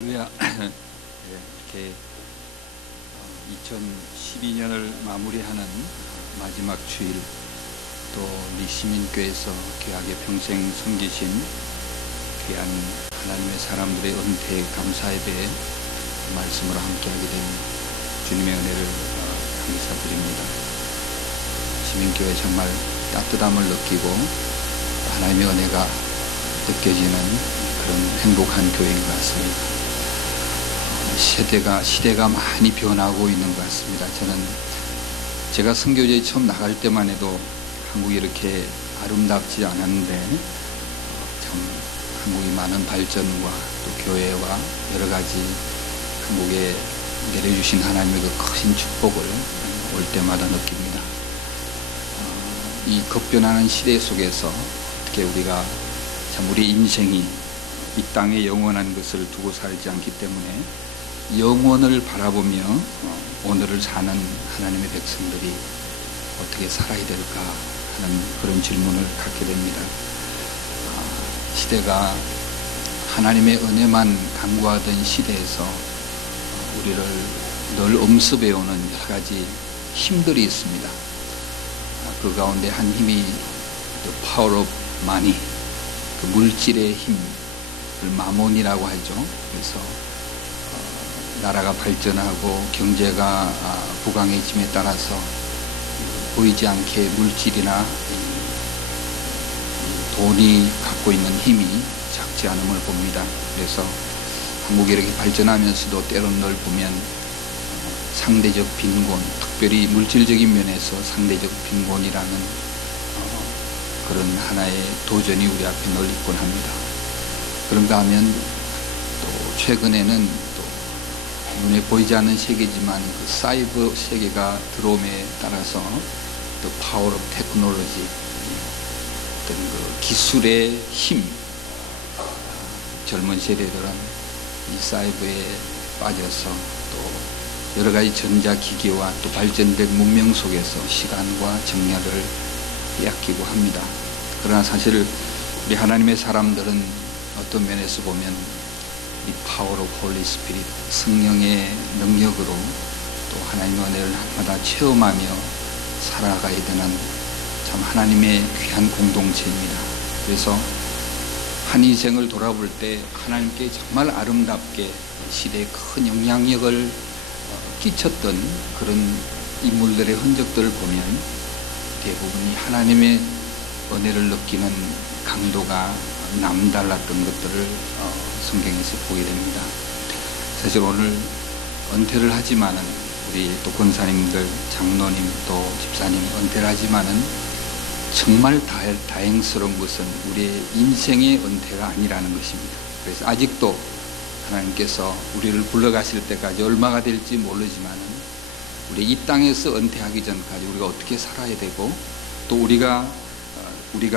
할렐루야. 이렇게 2012년을 마무리하는 마지막 주일, 또 우리 시민교회에서 귀하게 평생 섬기신 귀한 하나님의 사람들의 은혜에 감사 예배 말씀으로 함께하게 된 주님의 은혜를 감사드립니다. 시민교회 정말 따뜻함을 느끼고 하나님의 은혜가 느껴지는 그런 행복한 교회인 것 같습니다. 시대가 많이 변하고 있는 것 같습니다. 제가 선교제에 처음 나갈 때만 해도 한국이 이렇게 아름답지 않았는데 참 한국이 많은 발전과 또 교회와 여러 가지 한국에 내려주신 하나님의 그 크신 축복을 올 때마다 느낍니다. 이 급변하는 시대 속에서 어떻게 우리가 참 우리 인생이 이 땅에 영원한 것을 두고 살지 않기 때문에 영원을 바라보며 오늘을 사는 하나님의 백성들이 어떻게 살아야 될까 하는 그런 질문을 갖게 됩니다. 시대가 하나님의 은혜만 간구하던 시대에서 우리를 늘 엄습해오는 여러 가지 힘들이 있습니다. 그 가운데 한 힘이 The Power of Money, 그 물질의 힘, 마몬이라고 하죠. 그래서 나라가 발전하고 경제가 부강해짐에 따라서 보이지 않게 물질이나 돈이 갖고 있는 힘이 작지 않음을 봅니다. 그래서 한국이 이렇게 발전하면서도 때론 늘 보면 상대적 빈곤, 특별히 물질적인 면에서 상대적 빈곤이라는 그런 하나의 도전이 우리 앞에 늘 있곤 합니다. 그런가 하면 또 최근에는 눈에 보이지 않는 세계지만 그 사이버 세계가 들어옴에 따라서 또 파워 오브 테크놀로지, 어떤 그 기술의 힘, 젊은 세대들은 이 사이버에 빠져서 또 여러 가지 전자기기와 또 발전된 문명 속에서 시간과 정열을 빼앗기고 합니다. 그러나 사실 우리 하나님의 사람들은 어떤 면에서 보면 이 파워 오브 홀리 스피릿, 성령의 능력으로 또 하나님의 은혜를 날마다 체험하며 살아가야 되는 참 하나님의 귀한 공동체입니다. 그래서 한 인생을 돌아볼 때 하나님께 정말 아름답게 시대에 큰 영향력을 끼쳤던 그런 인물들의 흔적들을 보면 대부분이 하나님의 은혜를 느끼는 강도가 남달랐던 것들을 성경에서 보게 됩니다. 사실 오늘 은퇴를 하지만은 우리 또 권사님들, 장로님 또 집사님 은퇴를 하지만은 정말 다행스러운 것은 우리의 인생의 은퇴가 아니라는 것입니다. 그래서 아직도 하나님께서 우리를 불러가실 때까지 얼마가 될지 모르지만은 우리 이 땅에서 은퇴하기 전까지 우리가 어떻게 살아야 되고 또 우리가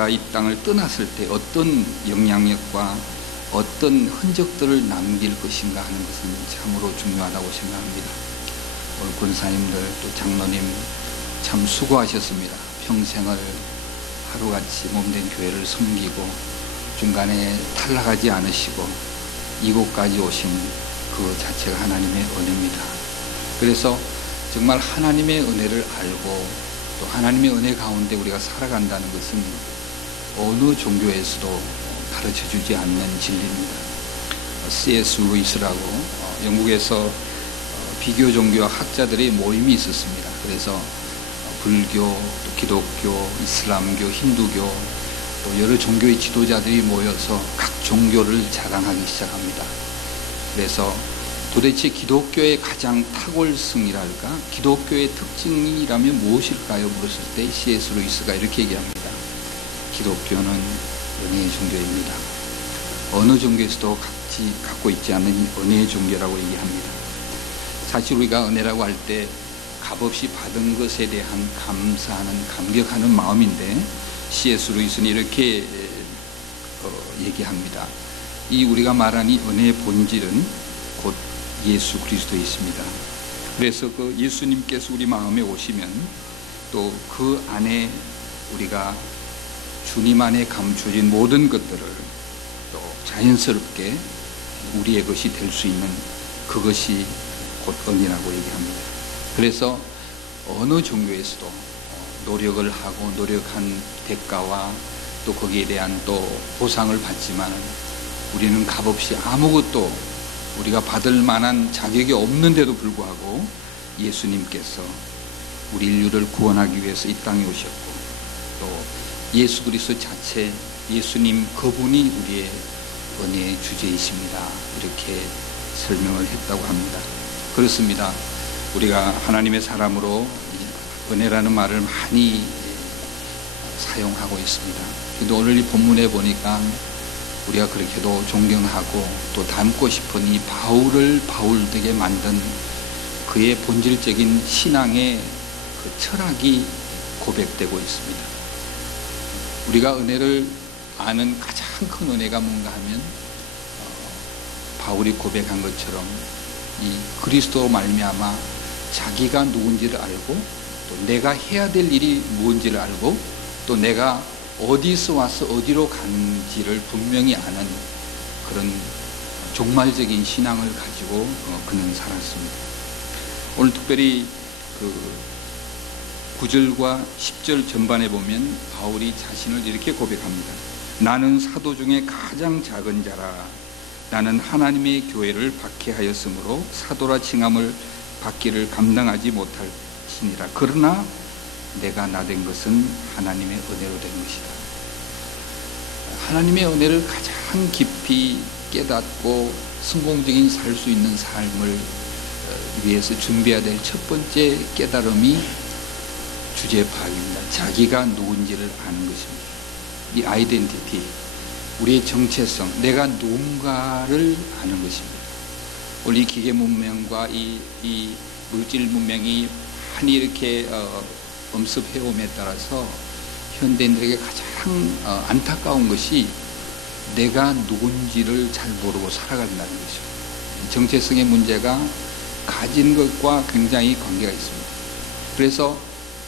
이 땅을 떠났을 때 어떤 영향력과 어떤 흔적들을 남길 것인가 하는 것은 참으로 중요하다고 생각합니다. 오늘 권사님들 또 장로님 참 수고하셨습니다. 평생을 하루같이 몸된 교회를 섬기고 중간에 탈락하지 않으시고 이곳까지 오신 그 자체가 하나님의 은혜입니다. 그래서 정말 하나님의 은혜를 알고 또 하나님의 은혜 가운데 우리가 살아간다는 것은 어느 종교에서도 가르쳐주지 않는 진리입니다. C.S. 루이스라고 영국에서 비교 종교학 학자들의 모임이 있었습니다. 그래서 불교, 또 기독교, 이슬람교, 힌두교 또 여러 종교의 지도자들이 모여서 각 종교를 자랑하기 시작합니다. 그래서 도대체 기독교의 가장 탁월성이랄까? 기독교의 특징이라면 무엇일까요? 물었을 때 C.S. 루이스가 이렇게 얘기합니다. 기독교는 은혜의 종교입니다. 어느 종교에서도 갖고 있지 않은 은혜의 종교라고 얘기합니다. 사실 우리가 은혜라고 할 때 값없이 받은 것에 대한 감사하는, 감격하는 마음인데 C.S. 루이스는 이렇게 얘기합니다. 이 우리가 말하는 이 은혜의 본질은 곧 예수 그리스도에 있습니다. 그래서 그 예수님께서 우리 마음에 오시면 또 그 안에 우리가 주님 안에 감춰진 모든 것들을 또 자연스럽게 우리의 것이 될 수 있는 그것이 곧 은혜라고 얘기합니다. 그래서 어느 종교에서도 노력을 하고 노력한 대가와 또 거기에 대한 또 보상을 받지만 우리는 값없이 아무것도 우리가 받을 만한 자격이 없는데도 불구하고 예수님께서 우리 인류를 구원하기 위해서 이 땅에 오셨고 또 예수 그리스도 자체 예수님 그분이 우리의 은혜의 주제이십니다. 이렇게 설명을 했다고 합니다. 그렇습니다. 우리가 하나님의 사람으로 은혜라는 말을 많이 사용하고 있습니다. 그런데 오늘 이 본문에 보니까 우리가 그렇게도 존경하고 또 닮고 싶은 이 바울을 바울되게 만든 그의 본질적인 신앙의 그 철학이 고백되고 있습니다. 우리가 은혜를 아는 가장 큰 은혜가 뭔가 하면 바울이 고백한 것처럼 이 그리스도로 말미암아 자기가 누군지를 알고 또 내가 해야 될 일이 무엇인지를 알고 또 내가 어디서 와서 어디로 가는지를 분명히 아는 그런 종말적인 신앙을 가지고 그는 살았습니다. 오늘 특별히 그 9절과 10절 전반에 보면 바울이 자신을 이렇게 고백합니다. 나는 사도 중에 가장 작은 자라. 나는 하나님의 교회를 박해하였으므로 사도라 칭함을 받기를 감당하지 못할지니라. 그러나 내가 나된 것은 하나님의 은혜로 된 것이다. 하나님의 은혜를 가장 깊이 깨닫고 성공적인 살 수 있는 삶을 위해서 준비해야 될 첫 번째 깨달음이 주제 파악입니다. 자기가 누군지를 아는 것입니다. 이 아이덴티티, 우리의 정체성, 내가 누군가를 아는 것입니다. 오늘 이 기계 문명과 이 물질 문명이 많이 이렇게 엄습해옴에 따라서 현대인들에게 가장 안타까운 것이 내가 누군지를 잘 모르고 살아간다는 것이죠. 정체성의 문제가 가진 것과 굉장히 관계가 있습니다. 그래서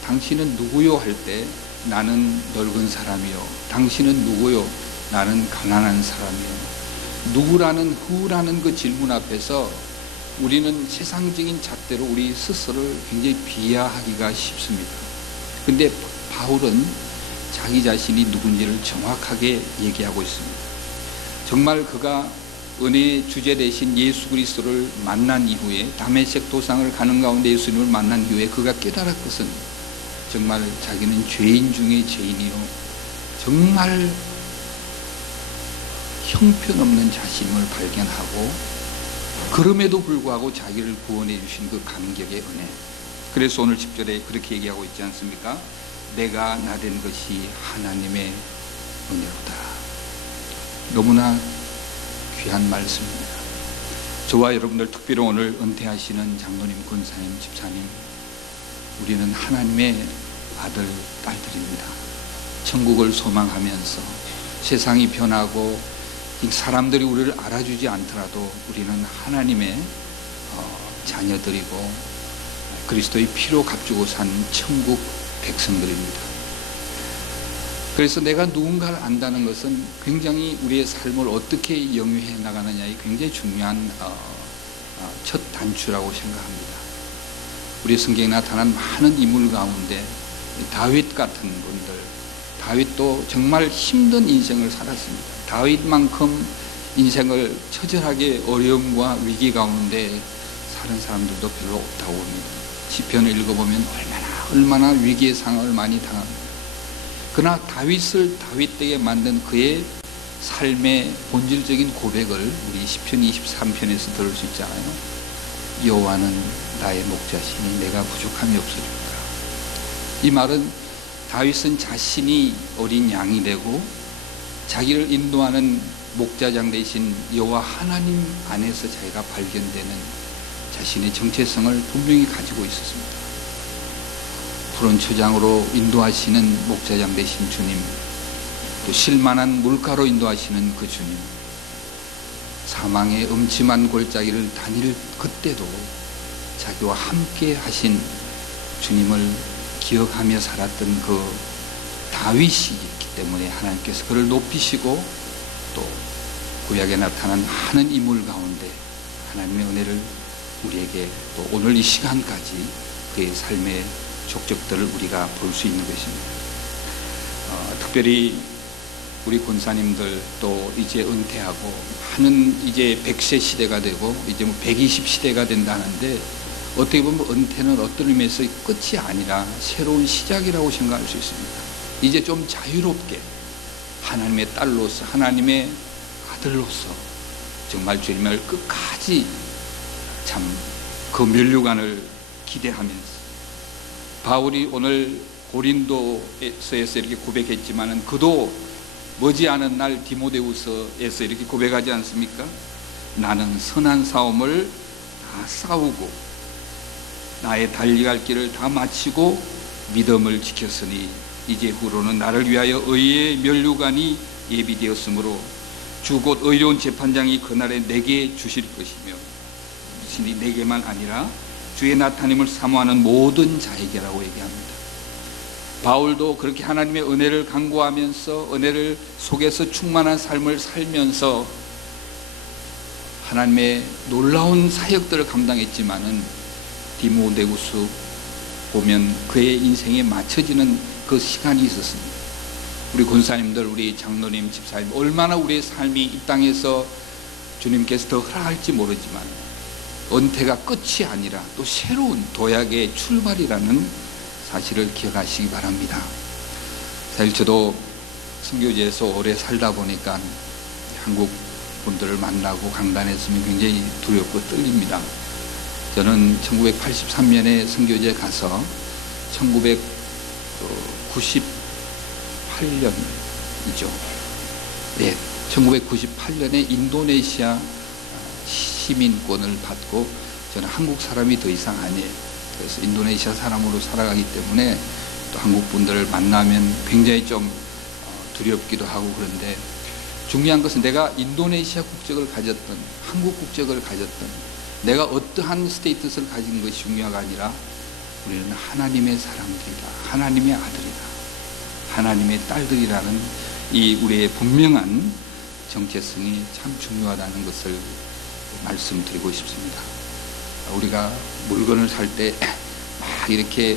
당신은 누구요 할 때 나는 늙은 사람이요, 당신은 누구요, 나는 가난한 사람이요, 누구라는 후라는 그 질문 앞에서 우리는 세상적인 잣대로 우리 스스로를 굉장히 비하하기가 쉽습니다. 근데 바울은 자기 자신이 누군지를 정확하게 얘기하고 있습니다. 정말 그가 은혜의 주제 되신 예수 그리스도를 만난 이후에 다메섹 도상을 가는 가운데 예수님을 만난 이후에 그가 깨달았것은 정말 자기는 죄인 중에 죄인이요, 정말 형편없는 자신을 발견하고 그럼에도 불구하고 자기를 구원해 주신 그 감격의 은혜. 그래서 오늘 10절에 그렇게 얘기하고 있지 않습니까? 내가 나된 것이 하나님의 은혜로다. 너무나 귀한 말씀입니다. 저와 여러분들, 특별히 오늘 은퇴하시는 장로님, 권사님, 집사님, 우리는 하나님의 아들, 딸들입니다. 천국을 소망하면서 세상이 변하고 사람들이 우리를 알아주지 않더라도 우리는 하나님의 자녀들이고 그리스도의 피로 값주고 산 천국 백성들입니다. 그래서 내가 누군가를 안다는 것은 굉장히 우리의 삶을 어떻게 영위해 나가느냐의 굉장히 중요한 첫 단추라고 생각합니다. 우리 성경에 나타난 많은 인물 가운데 다윗 같은 분들, 다윗도 정말 힘든 인생을 살았습니다. 다윗만큼 인생을 처절하게 어려움과 위기 가운데 사는 사람들도 별로 없다고 봅니다. 시편을 읽어보면 얼마나 위기의 상황을 많이 당합니다. 그러나 다윗을 다윗되게 만든 그의 삶의 본질적인 고백을 우리 시편 23편에서 들을 수 있잖아요. 여호와는 나의 목자시니 내가 부족함이 없으리로다. 이 말은 다윗은 자신이 어린 양이 되고 자기를 인도하는 목자장 대신 여호와 하나님 안에서 자기가 발견되는 자신의 정체성을 분명히 가지고 있었습니다. 푸른 초장으로 인도하시는 목자장 되신 주님, 또 실만한 물가로 인도하시는 그 주님, 사망의 음침한 골짜기를 다닐 그때도 자기와 함께 하신 주님을 기억하며 살았던 그 다윗이 있기 때문에 하나님께서 그를 높이시고 또 구약에 나타난 많은 인물 가운데 하나님의 은혜를 우리에게 또 오늘 이 시간까지 그의 삶의 족적들을 우리가 볼 수 있는 것입니다. 특별히 우리 권사님들 또 이제 은퇴하고 많은 이제 100세 시대가 되고 이제 120 시대가 된다는데 어떻게 보면 은퇴는 어떤 의미에서 끝이 아니라 새로운 시작이라고 생각할 수 있습니다. 이제 좀 자유롭게 하나님의 딸로서 하나님의 아들로서 정말 주님을 끝까지 참 그 면류관을 기대하면서 바울이 오늘 고린도서에서 이렇게 고백했지만은 그도 머지않은 날 디모데후서에서 이렇게 고백하지 않습니까? 나는 선한 싸움을 다 싸우고 나의 달려갈 길을 다 마치고 믿음을 지켰으니 이제 후로는 나를 위하여 의의 면류관이 예비되었으므로 주 곧 의로운 재판장이 그날에 내게 주실 것이며 신이 내게만 아니라 주의 나타남을 사모하는 모든 자에게라고 얘기합니다. 바울도 그렇게 하나님의 은혜를 간구하면서 은혜를 속에서 충만한 삶을 살면서 하나님의 놀라운 사역들을 감당했지만은 디모데후서 보면 그의 인생에 맞춰지는 그 시간이 있었습니다. 우리 권사님들, 우리 장로님, 집사님 얼마나 우리의 삶이 이 땅에서 주님께서 더 허락할지 모르지만 은퇴가 끝이 아니라 또 새로운 도약의 출발이라는 사실을 기억하시기 바랍니다. 사실 저도 선교지에서 오래 살다 보니까 한국 분들을 만나고 강단했으면 굉장히 두렵고 떨립니다. 저는 1983년에 선교지에 가서 1998년이죠. 네, 1998년에 인도네시아 시민권을 받고 저는 한국 사람이 더 이상 아니에요. 그래서 인도네시아 사람으로 살아가기 때문에 또 한국 분들을 만나면 굉장히 좀 두렵기도 하고 그런데 중요한 것은 내가 인도네시아 국적을 가졌던 한국 국적을 가졌던 내가 어떠한 스테이터스를 가진 것이 중요가 아니라 우리는 하나님의 사람들이다. 하나님의 아들이다. 하나님의 딸들이라는 이 우리의 분명한 정체성이 참 중요하다는 것을 말씀드리고 싶습니다. 우리가 물건을 살 때 막 이렇게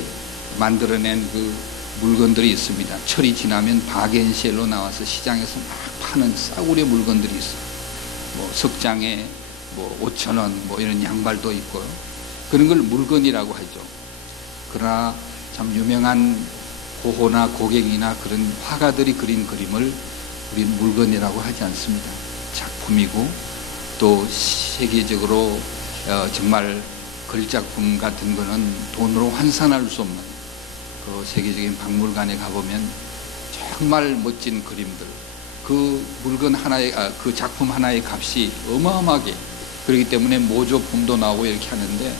만들어낸 그 물건들이 있습니다. 철이 지나면 바겐셀로 나와서 시장에서 막 파는 싸구려 물건들이 있어요. 뭐 석장에 뭐 5,000원 뭐 이런 양발도 있고요. 그런 걸 물건이라고 하죠. 그러나 참 유명한 고호나 고갱이나 그런 화가들이 그린 그림을 우리는 물건이라고 하지 않습니다. 작품이고 또 세계적으로 정말 걸작품 같은 거는 돈으로 환산할 수 없는 그 세계적인 박물관에 가보면 정말 멋진 그림들, 그 물건 하나의 그 작품 하나의 값이 어마어마하게, 그렇기 때문에 모조품도 나오고 이렇게 하는데,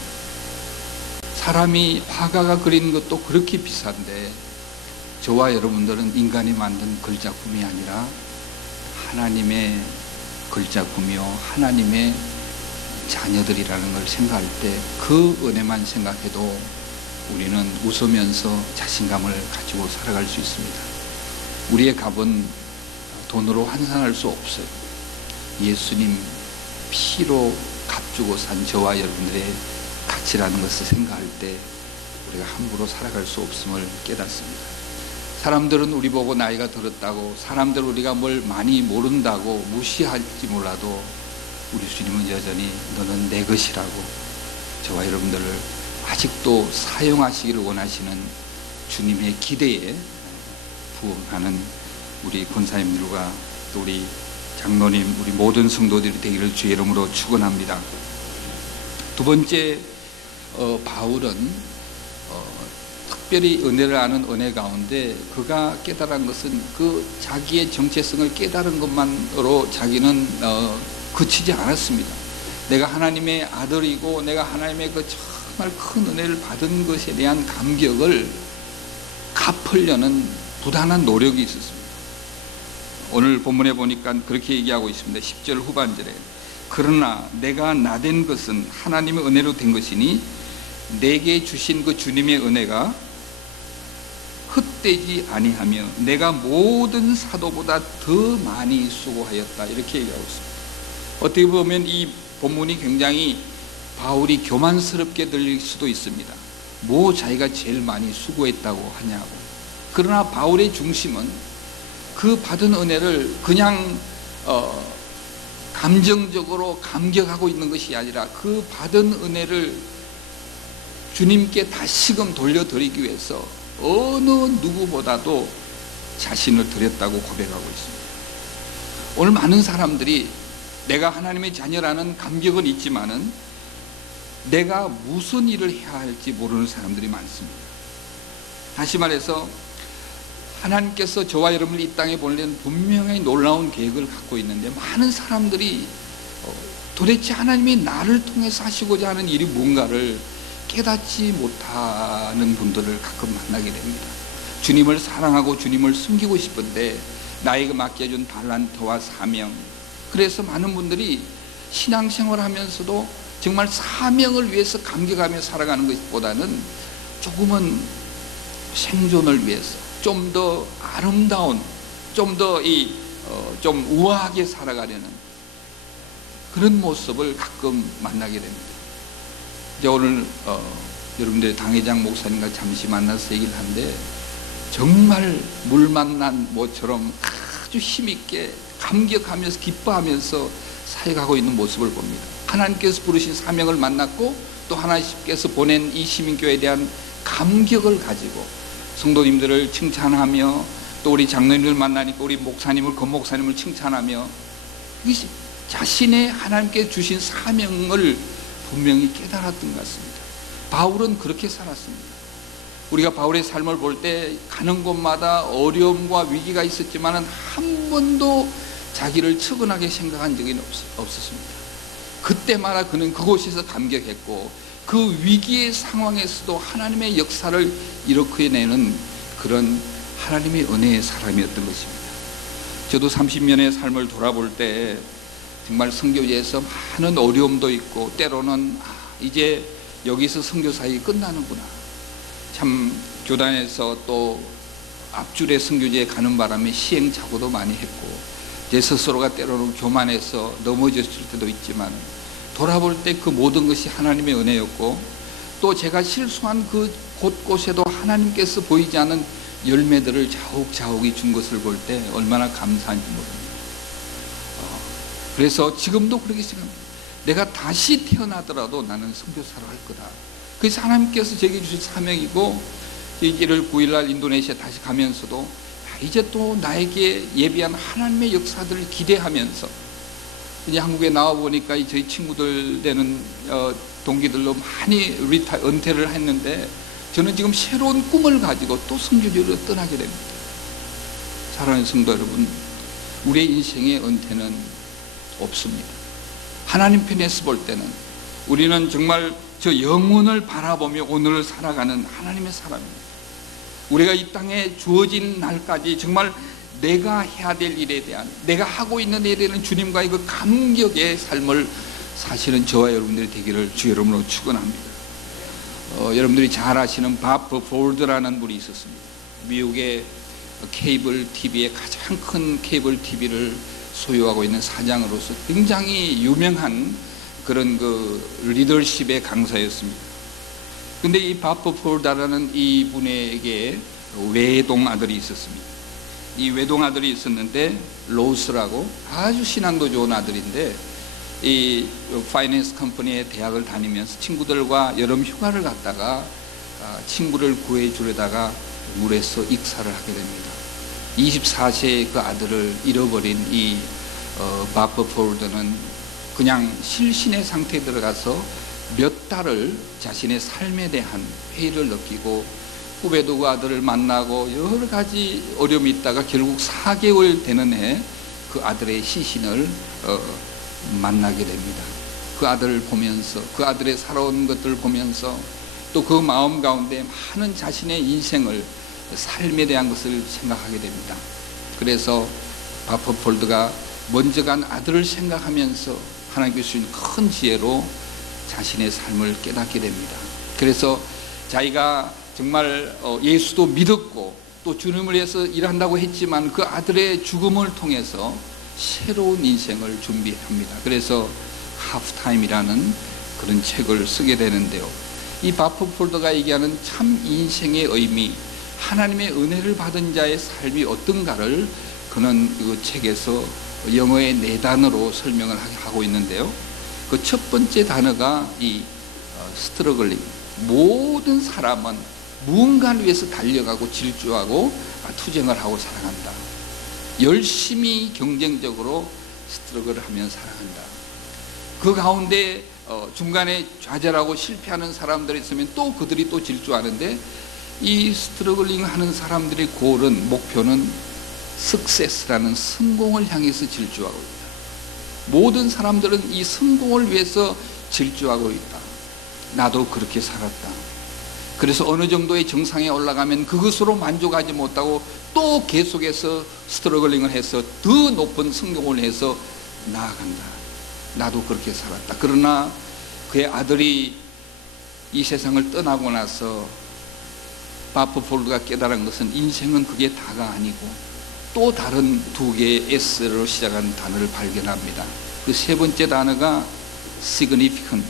사람이 화가가 그린 것도 그렇게 비싼데 저와 여러분들은 인간이 만든 걸작품이 아니라 하나님의 걸작품이요 하나님의 자녀들이라는 걸 생각할 때 그 은혜만 생각해도 우리는 웃으면서 자신감을 가지고 살아갈 수 있습니다. 우리의 값은 돈으로 환산할 수 없어요. 예수님 피로 값주고 산 저와 여러분들의 가치라는 것을 생각할 때 우리가 함부로 살아갈 수 없음을 깨닫습니다. 사람들은 우리 보고 나이가 들었다고, 사람들은 우리가 뭘 많이 모른다고 무시할지 몰라도 우리 주님은 여전히 너는 내 것이라고 저와 여러분들을 아직도 사용하시기를 원하시는 주님의 기대에 부응하는 우리 권사님들과 또 우리 장로님, 우리 모든 성도들이 되기를 주의 이름으로 축원합니다. 두 번째, 바울은 특별히 은혜를 아는 은혜 가운데 그가 깨달은 것은 그 자기의 정체성을 깨달은 것만으로 자기는 그치지 않았습니다. 내가 하나님의 아들이고 내가 하나님의 그 정말 큰 은혜를 받은 것에 대한 감격을 갚으려는 부단한 노력이 있었습니다. 오늘 본문에 보니까 그렇게 얘기하고 있습니다. 10절 후반절에 그러나 내가 나된 것은 하나님의 은혜로 된 것이니 내게 주신 그 주님의 은혜가 헛되지 아니하며 내가 모든 사도보다 더 많이 수고하였다, 이렇게 얘기하고 있습니다. 어떻게 보면 이 본문이 굉장히 바울이 교만스럽게 들릴 수도 있습니다. 뭐 자기가 제일 많이 수고했다고 하냐고. 그러나 바울의 중심은 그 받은 은혜를 그냥 감정적으로 감격하고 있는 것이 아니라 그 받은 은혜를 주님께 다시금 돌려드리기 위해서 어느 누구보다도 자신을 드렸다고 고백하고 있습니다. 오늘 많은 사람들이 내가 하나님의 자녀라는 감격은 있지만은 내가 무슨 일을 해야 할지 모르는 사람들이 많습니다. 다시 말해서 하나님께서 저와 여러분을 이 땅에 보내는 분명히 놀라운 계획을 갖고 있는데 많은 사람들이 도대체 하나님이 나를 통해서 하시고자 하는 일이 뭔가를 깨닫지 못하는 분들을 가끔 만나게 됩니다. 주님을 사랑하고 주님을 숨기고 싶은데 나에게 맡겨준 달란트와 사명, 그래서 많은 분들이 신앙생활을 하면서도 정말 사명을 위해서 감격하며 살아가는 것보다는 조금은 생존을 위해서 좀 더 아름다운, 좀 더 좀 우아하게 살아가려는 그런 모습을 가끔 만나게 됩니다. 이제 오늘 여러분들 당회장 목사님과 잠시 만나서 얘기를 하는데 정말 물 만난 모처럼 아주 힘있게 감격하면서 기뻐하면서 사역하고 있는 모습을 봅니다. 하나님께서 부르신 사명을 만났고 또 하나님께서 보낸 이 시민교회에 대한 감격을 가지고 성도님들을 칭찬하며 또 우리 장로님들 만나니까 우리 목사님을 권목사님을 칭찬하며 자신의 하나님께 주신 사명을 분명히 깨달았던 것 같습니다. 바울은 그렇게 살았습니다. 우리가 바울의 삶을 볼 때 가는 곳마다 어려움과 위기가 있었지만 한 번도 자기를 측은하게 생각한 적이 없었습니다. 그때마다 그는 그곳에서 감격했고 그 위기의 상황에서도 하나님의 역사를 일으켜내는 그런 하나님의 은혜의 사람이었던 것입니다. 저도 30년의 삶을 돌아볼 때 정말 선교제에서 많은 어려움도 있고 때로는 이제 여기서 선교사역이 끝나는구나, 참 교단에서 또 앞줄에 선교제에 가는 바람에 시행착오도 많이 했고 제 스스로가 때로는 교만해서 넘어졌을 때도 있지만 돌아볼 때 그 모든 것이 하나님의 은혜였고 또 제가 실수한 그 곳곳에도 하나님께서 보이지 않는 열매들을 자욱자욱이 준 것을 볼 때 얼마나 감사한지 모릅니다. 그래서 지금도 그렇게 생각합니다. 내가 다시 태어나더라도 나는 선교사를 할 거다. 그래서 하나님께서 제게 주신 사명이고 1월 9일날 인도네시아 다시 가면서도 이제 또 나에게 예비한 하나님의 역사들을 기대하면서 이제 한국에 나와 보니까 저희 친구들 되는 동기들로 많이 은퇴를 했는데 저는 지금 새로운 꿈을 가지고 또 선교지로 떠나게 됩니다. 사랑하는 성도 여러분, 우리의 인생의 은퇴는 없습니다. 하나님 편에서 볼 때는 우리는 정말 저 영혼을 바라보며 오늘을 살아가는 하나님의 사람입니다. 우리가 이 땅에 주어진 날까지 정말 내가 해야 될 일에 대한, 내가 하고 있는 일에 대한 주님과의 그 감격의 삶을 사실은 저와 여러분들이 되기를 주 이름으로 축원합니다. 여러분들이 잘 아시는 바프 폴드라는 분이 있었습니다. 미국의 케이블 TV의 가장 큰 케이블 TV를 소유하고 있는 사장으로서 굉장히 유명한 그런 그 리더십의 강사였습니다. 근데 이 바프 폴드라는 이 분에게 외동 아들이 있었습니다. 이 외동 아들이 있었는데 로스라고 아주 신앙도 좋은 아들인데 이 파이낸스 컴퍼니의 대학을 다니면서 친구들과 여름 휴가를 갔다가 친구를 구해 주려다가 물에서 익사를 하게 됩니다. 24세의 그 아들을 잃어버린 이 바프 폴드는 그냥 실신의 상태에 들어가서 몇 달을 자신의 삶에 대한 회의를 느끼고 후배도 그 아들을 만나고 여러 가지 어려움이 있다가 결국 4개월 되는 해 그 아들의 시신을 만나게 됩니다. 그 아들을 보면서 그 아들의 살아온 것들을 보면서 또 그 마음 가운데 많은 자신의 인생을, 삶에 대한 것을 생각하게 됩니다. 그래서 바프 폴드가 먼저 간 아들을 생각하면서 하나님께 주신 큰 지혜로 자신의 삶을 깨닫게 됩니다. 그래서 자기가 정말 예수도 믿었고 또 주님을 위해서 일한다고 했지만 그 아들의 죽음을 통해서 새로운 인생을 준비합니다. 그래서 하프타임이라는 그런 책을 쓰게 되는데요. 이 바프 폴더가 얘기하는 참 인생의 의미, 하나님의 은혜를 받은 자의 삶이 어떤가를 그는 그 책에서 영어의 4단어로 설명을 하고 있는데요. 그 첫 번째 단어가 이 스트러글링. 모든 사람은 무언가를 위해서 달려가고 질주하고 투쟁을 하고 살아간다. 열심히 경쟁적으로 스트러글을 하며 살아간다. 그 가운데 중간에 좌절하고 실패하는 사람들이 있으면 또 그들이 또 질주하는데, 이 스트러글링 하는 사람들의 골은, 목표는 석세스라는 성공을 향해서 질주하고 있다. 모든 사람들은 이 성공을 위해서 질주하고 있다. 나도 그렇게 살았다. 그래서 어느 정도의 정상에 올라가면 그것으로 만족하지 못하고 또 계속해서 스트러글링을 해서 더 높은 성공을 해서 나아간다. 나도 그렇게 살았다. 그러나 그의 아들이 이 세상을 떠나고 나서 바프 폴더가 깨달은 것은 인생은 그게 다가 아니고 또 다른 2개의 S로 시작하는 단어를 발견합니다. 그 세 번째 단어가 significant,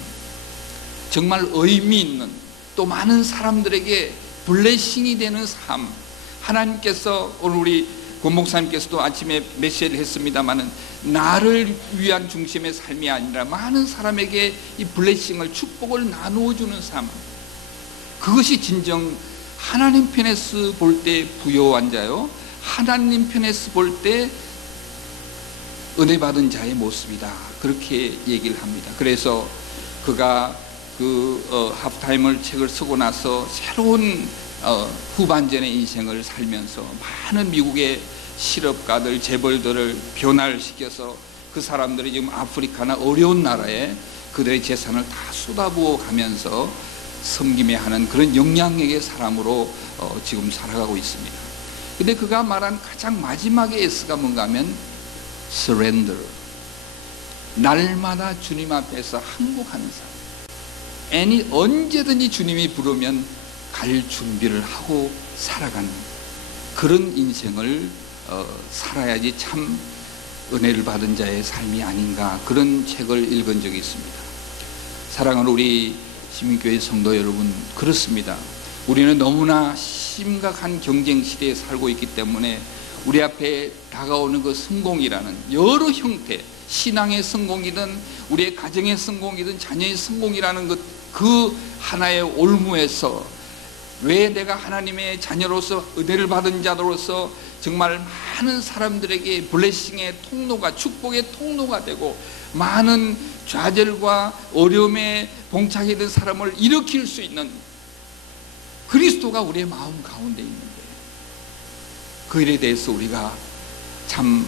정말 의미 있는, 또 많은 사람들에게 블레싱이 되는 삶. 하나님께서, 오늘 우리 권 목사님께서도 아침에 메시지를 했습니다마는, 나를 위한 중심의 삶이 아니라 많은 사람에게 이 블레싱을, 축복을 나누어주는 삶. 그것이 진정 하나님 편에서 볼 때 부요한 자요, 하나님 편에서 볼 때 은혜 받은 자의 모습이다. 그렇게 얘기를 합니다. 그래서 그가 하프타임을 책을 쓰고 나서 새로운 후반전의 인생을 살면서 많은 미국의 실업가들, 재벌들을 변화를 시켜서 그 사람들이 지금 아프리카나 어려운 나라에 그들의 재산을 다 쏟아부어 가면서 섬김에 하는 그런 영향력의 사람으로 지금 살아가고 있습니다. 근데 그가 말한 가장 마지막의 S가 뭔가 하면 surrender, 날마다 주님 앞에서 항복하는 삶. 언제든지 주님이 부르면 갈 준비를 하고 살아가는 그런 인생을 살아야지 참 은혜를 받은 자의 삶이 아닌가, 그런 책을 읽은 적이 있습니다. 사랑하는 우리 시민교회 성도 여러분, 그렇습니다. 우리는 너무나 심각한 경쟁 시대에 살고 있기 때문에 우리 앞에 다가오는 그 성공이라는 여러 형태, 신앙의 성공이든 우리의 가정의 성공이든 자녀의 성공이라는 그 하나의 올무에서, 왜 내가 하나님의 자녀로서 은혜를 받은 자로서 정말 많은 사람들에게 블레싱의 통로가, 축복의 통로가 되고 많은 좌절과 어려움에 봉착이 된 사람을 일으킬 수 있는 그리스도가 우리의 마음 가운데 있는데, 그 일에 대해서 우리가 참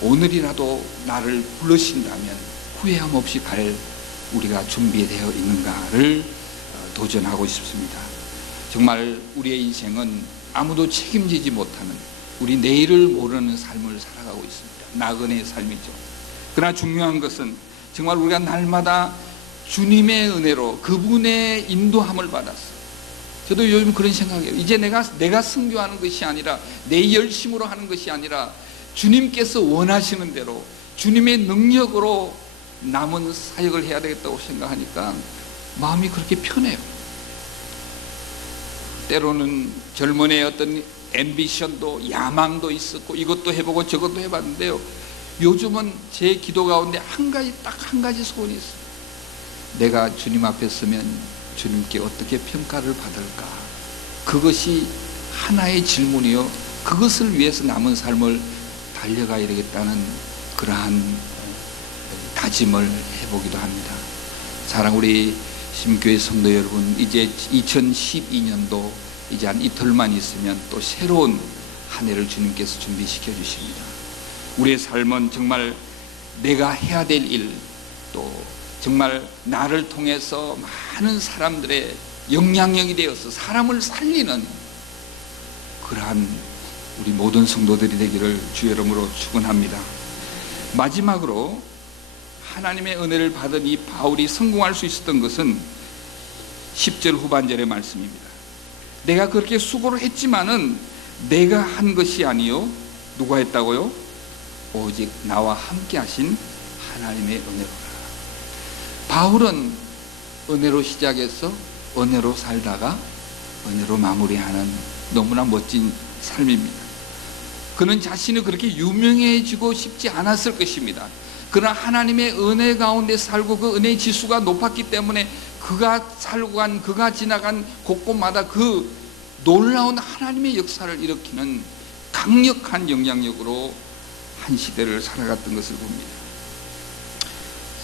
오늘이라도 나를 부르신다면 후회함 없이 갈 우리가 준비되어 있는가를 도전하고 싶습니다. 정말 우리의 인생은 아무도 책임지지 못하는, 우리 내일을 모르는 삶을 살아가고 있습니다. 나그네의 삶이죠. 그러나 중요한 것은 정말 우리가 날마다 주님의 은혜로 그분의 인도함을 받았어요. 저도 요즘 그런 생각이에요. 이제 내가 선교하는 것이 아니라, 내 열심으로 하는 것이 아니라 주님께서 원하시는 대로 주님의 능력으로 남은 사역을 해야 되겠다고 생각하니까 마음이 그렇게 편해요. 때로는 젊은이의 어떤 앰비션도, 야망도 있었고 이것도 해보고 저것도 해봤는데요, 요즘은 제 기도 가운데 딱 한 가지 소원이 있어요. 내가 주님 앞에 서면 주님께 어떻게 평가를 받을까? 그것이 하나의 질문이요, 그것을 위해서 남은 삶을 달려가야 되겠다는 그러한 다짐을 해보기도 합니다. 사랑 우리 심교회 성도 여러분, 이제 2012년도 이제 한 이틀만 있으면 또 새로운 한 해를 주님께서 준비시켜 주십니다. 우리의 삶은 정말 내가 해야 될 일, 또 정말 나를 통해서 많은 사람들의 영향력이 되어서 사람을 살리는 그러한 우리 모든 성도들이 되기를 주의 이름으로 축원합니다. 마지막으로 하나님의 은혜를 받은 이 바울이 성공할 수 있었던 것은 10절 후반절의 말씀입니다. 내가 그렇게 수고를 했지만은 내가 한 것이 아니요, 누가 했다고요? 오직 나와 함께 하신 하나님의 은혜로라. 바울은 은혜로 시작해서 은혜로 살다가 은혜로 마무리하는 너무나 멋진 삶입니다. 그는 자신이 그렇게 유명해지고 싶지 않았을 것입니다. 그러나 하나님의 은혜 가운데 살고 그 은혜의 지수가 높았기 때문에 그가 살고 간, 그가 지나간 곳곳마다 그 놀라운 하나님의 역사를 일으키는 강력한 영향력으로 한 시대를 살아갔던 것을 봅니다.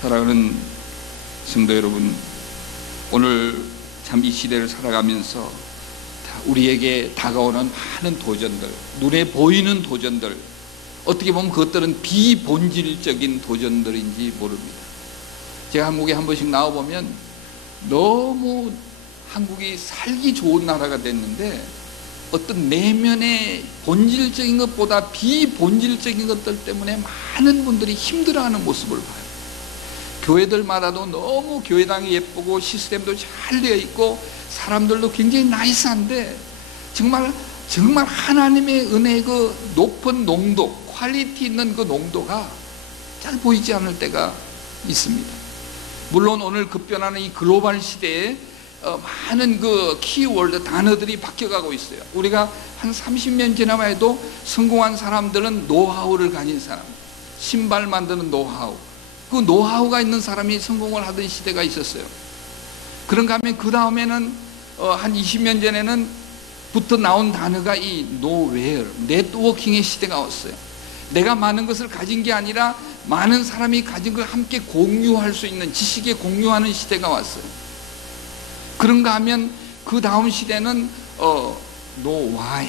사랑하는 성도 여러분, 오늘 참 이 시대를 살아가면서 우리에게 다가오는 많은 도전들, 눈에 보이는 도전들, 어떻게 보면 그것들은 비본질적인 도전들인지 모릅니다. 제가 한국에 한 번씩 나와보면 너무 한국이 살기 좋은 나라가 됐는데 어떤 내면의 본질적인 것보다 비본질적인 것들 때문에 많은 분들이 힘들어하는 모습을 봐요. 교회들마다도 너무 교회당이 예쁘고 시스템도 잘 되어 있고 사람들도 굉장히 나이스한데 정말 하나님의 은혜의 그 높은 농도, 퀄리티 있는 그 농도가 잘 보이지 않을 때가 있습니다. 물론 오늘 급변하는 이 글로벌 시대에 많은 그 키워드 단어들이 바뀌어가고 있어요. 우리가 한 30년 지나만 해도 성공한 사람들은 노하우를 가진 사람, 신발 만드는 노하우, 그 노하우가 있는 사람이 성공을 하던 시대가 있었어요. 그런가 하면 그 다음에는 한 20년 전에는 부터 나온 단어가 이 노웨어, 네트워킹의 시대가 왔어요. 내가 많은 것을 가진 게 아니라 많은 사람이 가진 걸 함께 공유할 수 있는, 지식에 공유하는 시대가 왔어요. 그런가 하면 그 다음 시대는 노와이,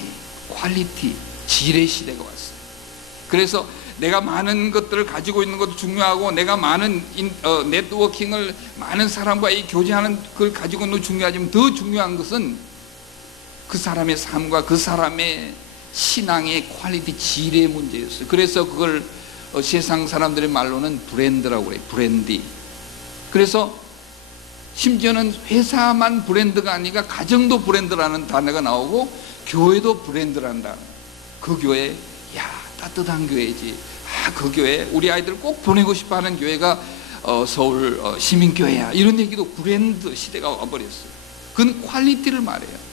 퀄리티, 질의 시대가 왔어요. 그래서 내가 많은 것들을 가지고 있는 것도 중요하고 내가 많은 네트워킹을 많은 사람과 교제하는 걸 가지고 있는 것도 중요하지만 더 중요한 것은 그 사람의 삶과 그 사람의 신앙의 퀄리티, 질의 문제였어요. 그래서 그걸 세상 사람들의 말로는 브랜드라고 그래요. 브랜디. 그래서 심지어는 회사만 브랜드가 아니라 가정도 브랜드라는 단어가 나오고 교회도 브랜드라는 단어. 그 교회, 야, 따뜻한 교회지. 그 교회 우리 아이들을 꼭 보내고 싶어하는 교회가 서울 시민교회야. 이런 얘기도 브랜드 시대가 와버렸어요. 그건 퀄리티를 말해요.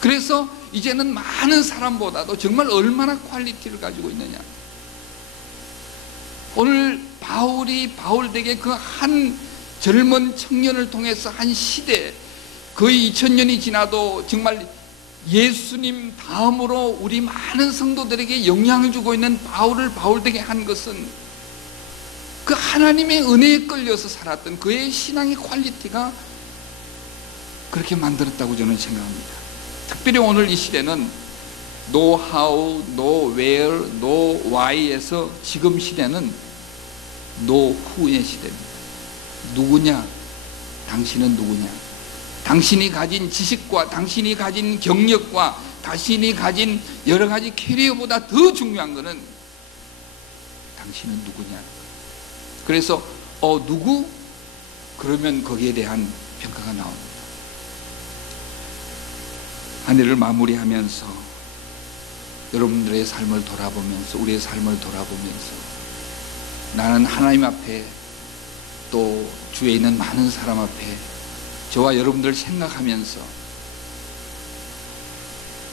그래서 이제는 많은 사람보다도 정말 얼마나 퀄리티를 가지고 있느냐. 오늘 바울에게 그 한 젊은 청년을 통해서 한 시대, 거의 2000년이 지나도 정말 예수님 다음으로 우리 많은 성도들에게 영향을 주고 있는 바울을 바울되게 한 것은 그 하나님의 은혜에 끌려서 살았던 그의 신앙의 퀄리티가 그렇게 만들었다고 저는 생각합니다. 특별히 오늘 이 시대는 no how, no where, no why에서 지금 시대는 no who의 시대입니다. 누구냐? 당신은 누구냐? 당신이 가진 지식과 당신이 가진 경력과 당신이 가진 여러 가지 캐리어보다 더 중요한 것은 당신은 누구냐? 그래서 누구? 그러면 거기에 대한 평가가 나옵니다. 한 해를 마무리하면서 여러분들의 삶을 돌아보면서 우리의 삶을 돌아보면서 나는 하나님 앞에 또 주위에 있는 많은 사람 앞에 저와 여러분들 생각하면서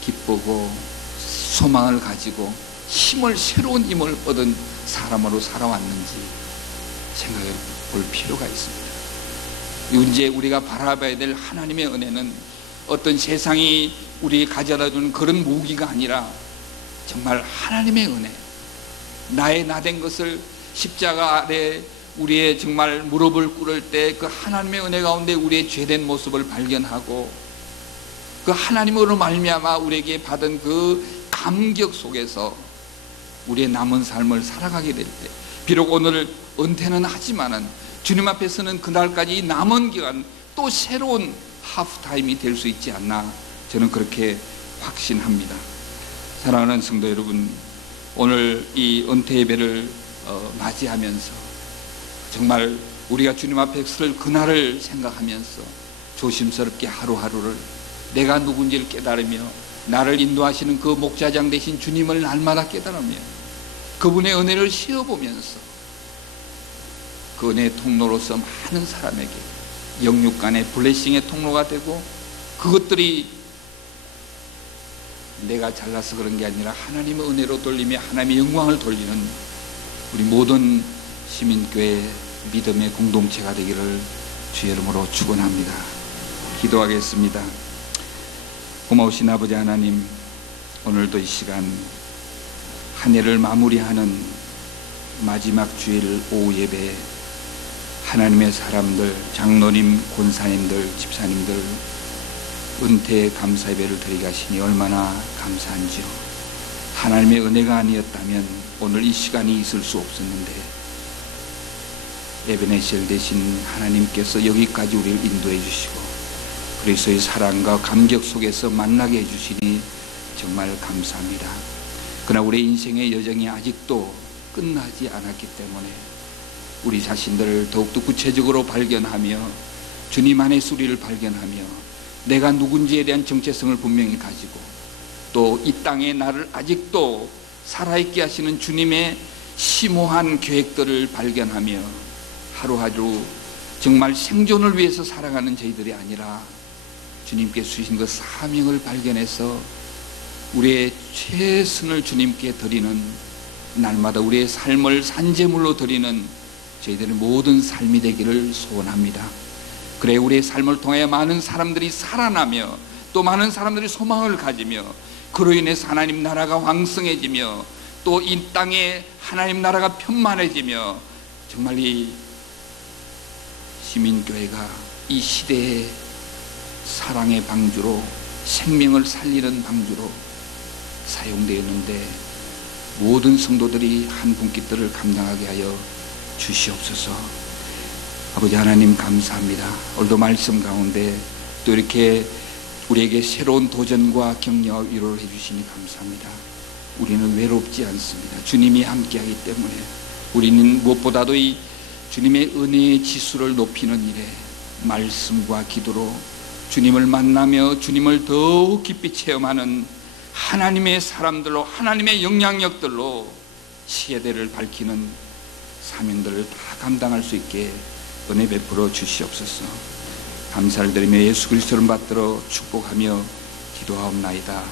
기쁘고 소망을 가지고 새로운 힘을 얻은 사람으로 살아왔는지 생각해 볼 필요가 있습니다. 이제 우리가 바라봐야 될 하나님의 은혜는 어떤 세상이 우리에게 가져다주는 그런 무기가 아니라 정말 하나님의 은혜, 나의 나된 것을 십자가 아래 우리의 정말 무릎을 꿇을 때 그 하나님의 은혜 가운데 우리의 죄된 모습을 발견하고 그 하나님으로 말미암아 우리에게 받은 그 감격 속에서 우리의 남은 삶을 살아가게 될 때, 비록 오늘 은퇴는 하지만은 주님 앞에서는 그날까지 남은 기간 또 새로운 하프타임이 될 수 있지 않나, 저는 그렇게 확신합니다. 사랑하는 성도 여러분, 오늘 이 은퇴 예배를 맞이하면서 정말 우리가 주님 앞에 설 그날을 생각하면서 조심스럽게 하루하루를 내가 누군지를 깨달으며 나를 인도하시는 그 목자장 되신 주님을 날마다 깨달으며 그분의 은혜를 씌어보면서 그 은혜의 통로로서 많은 사람에게 영육 간의 블레싱의 통로가 되고, 그것들이 내가 잘나서 그런 게 아니라 하나님의 은혜로 돌리며 하나님의 영광을 돌리는 우리 모든 시민교회 믿음의 공동체가 되기를 주의 이름으로 축원합니다. 기도하겠습니다. 고마우신 아버지 하나님, 오늘도 이 시간 한 해를 마무리하는 마지막 주일 오후 예배, 하나님의 사람들, 장로님, 권사님들, 집사님들 은퇴 감사 예배를 드리게 하시니 얼마나 감사한지요. 하나님의 은혜가 아니었다면 오늘 이 시간이 있을 수 없었는데, 에베네셀 대신 하나님께서 여기까지 우리를 인도해 주시고 그리스도의 사랑과 감격 속에서 만나게 해주시니 정말 감사합니다. 그러나 우리 인생의 여정이 아직도 끝나지 않았기 때문에 우리 자신들을 더욱더 구체적으로 발견하며 주님 안의 우리를 발견하며 내가 누군지에 대한 정체성을 분명히 가지고 또 이 땅에 나를 아직도 살아있게 하시는 주님의 심오한 계획들을 발견하며 하루하루 정말 생존을 위해서 살아가는 저희들이 아니라 주님께서 주신 그 사명을 발견해서 우리의 최선을 주님께 드리는, 날마다 우리의 삶을 산제물로 드리는 저희들의 모든 삶이 되기를 소원합니다. 그래 우리의 삶을 통해 많은 사람들이 살아나며 또 많은 사람들이 소망을 가지며 그로 인해서 하나님 나라가 왕성해지며 또 이 땅에 하나님 나라가 편만해지며 정말 이 시민교회가 이 시대의 사랑의 방주로, 생명을 살리는 방주로 사용되었는데 모든 성도들이 한 분깃들을 감당하게 하여 주시옵소서. 아버지 하나님 감사합니다. 오늘도 말씀 가운데 또 이렇게 우리에게 새로운 도전과 격려와 위로를 해주시니 감사합니다. 우리는 외롭지 않습니다. 주님이 함께하기 때문에 우리는 무엇보다도 이 주님의 은혜의 지수를 높이는 일에 말씀과 기도로 주님을 만나며 주님을 더욱 깊이 체험하는 하나님의 사람들로, 하나님의 영향력들로 시대를 밝히는 사명들을 다 감당할 수 있게 은혜 베풀어 주시옵소서. 감사를 드리며 예수 그리스도를 받들어 축복하며 기도하옵나이다.